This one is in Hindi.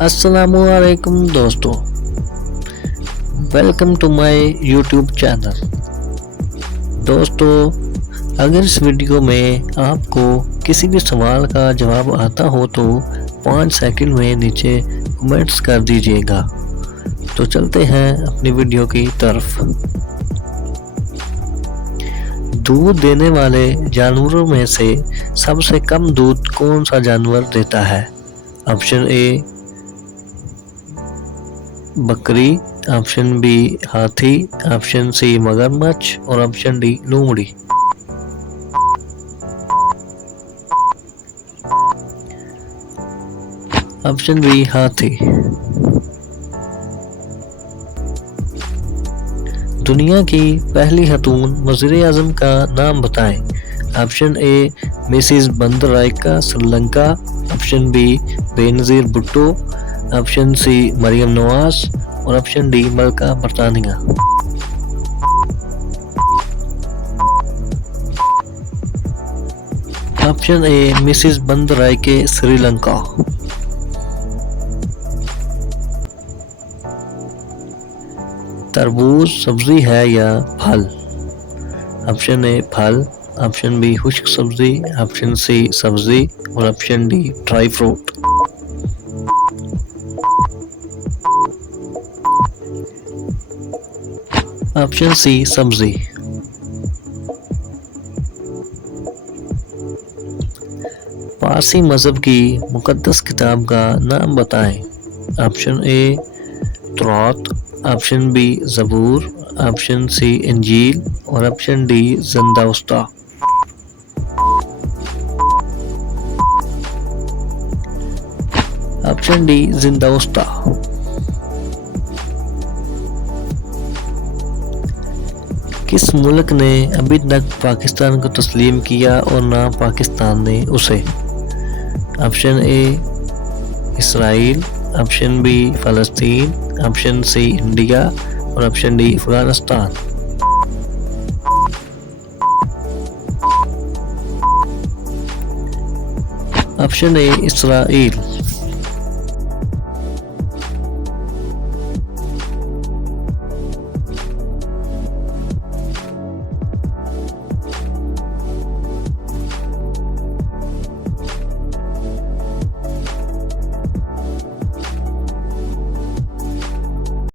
अस्सलामुअलैकुम दोस्तों, welcome to my YouTube channel. दोस्तों, अगर इस वीडियो में आपको किसी भी सवाल का जवाब आता हो तो 5 सेकंड में नीचे कमेंट्स कर दीजिएगा। तो चलते हैं अपनी वीडियो की तरफ। दूध देने वाले जानवरों में से सबसे कम दूध कौन सा जानवर देता है? ऑप्शन ए बकरी, ऑप्शन बी हाथी, ऑप्शन सी मगरमच्छ और ऑप्शन डी लोमड़ी। ऑप्शन बी हाथी। दुनिया की पहली खातून वज़ीर-ए-आज़म का नाम बताएं। Option A Mrs Bandaranaike Sri Lanka, option B Benazir Bhutto, option C Maryam Nawaz और ऑप्शन डी मलका बरतानिया। Option A Mrs Bandaranaike Sri Lanka. तरबूज सब्जी है या फल? ऑप्शन ए फल, ऑप्शन बी खुश्क सब्जी, ऑप्शन सी सब्जी और option D dry fruit. Option C सब्जी। पारसी मज़हब की मुक़द्दस किताब का नाम बताएं। ऑप्शन ए तौरात, ऑप्शन बी ज़बूर, ऑप्शन सी इंजील और ऑप्शन डी ज़ंदावस्ता। ऑप्शन डी ज़ंदावस्ता। किस मुल्क ने अभी तक पाकिस्तान को तस्लीम किया और ना पाकिस्तान ने उसे? Option A Israel, option B फ़लस्तीन, ऑप्शन सी इंडिया और option D Afghanistan. Option A Israel.